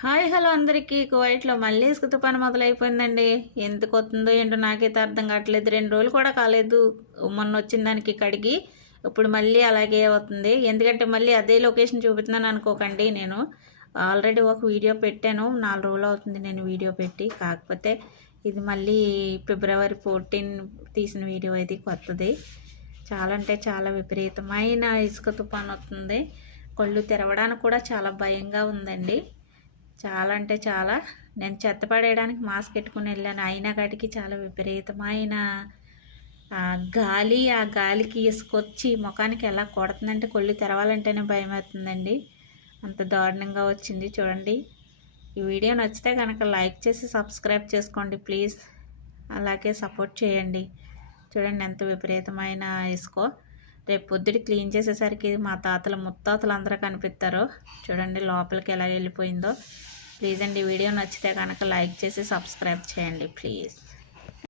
Hi hello అందరికీ. కువైట్లో మళ్ళీ ఇసుక తుఫాను మొదలైపోయిందండి. ఎందుకు వస్తుందో ఏంటో నాకైతే అర్థం కావట్లేదు. 2 రోజులు కూడా కాలేదు మొన్న వచ్చిన దానికి కడిగి. ఇప్పుడు మళ్ళీ అలాగే అవుతుంది. ఎందుకంటే మళ్ళీ అదే లొకేషన్ చూపుతున్నాను అనుకోకండి. నేను ఆల్రెడీ ఒక వీడియో పెట్టాను. 4 రోజులు అవుతుంది నేను వీడియో పెట్టి. కాకపోతే ఇది మళ్ళీ ఫిబ్రవరి 14 తీసిన వీడియో, ఇది కొత్తది. చాలా అంటే చాలా విపరీతమైన ఇసుక తుఫాను వస్తుంది. కళ్ళు తెరవడానికి కూడా చాలా భయంగా ఉందండి. చాలా అంటే చాలా. నేను చెత్త పడేయడానికి మాస్క్ పెట్టుకుని వెళ్ళాను. అయినా కాటికి చాలా విపరీతమైన గాలి, ఆ గాలికి ఇసుకొచ్చి ముఖానికి ఎలా కొడుతుందంటే కళ్ళు తెరవాలంటేనే భయం అవుతుందండి. అంత దారుణంగా వచ్చింది చూడండి. ఈ వీడియో నచ్చితే కనుక లైక్ చేసి సబ్స్క్రైబ్ చేసుకోండి ప్లీజ్. అలాగే సపోర్ట్ చేయండి. చూడండి ఎంత విపరీతమైన ఇసుకో. రేపు పొద్దుటి క్లీన్ చేసేసరికి మా తాతలు ముత్తాతలు అందరూ కనిపిస్తారు. చూడండి లోపలికి ఎలా వెళ్ళిపోయిందో. ప్లీజ్ అండి, వీడియో నచ్చితే కనుక లైక్ చేసి సబ్స్క్రైబ్ చేయండి ప్లీజ్.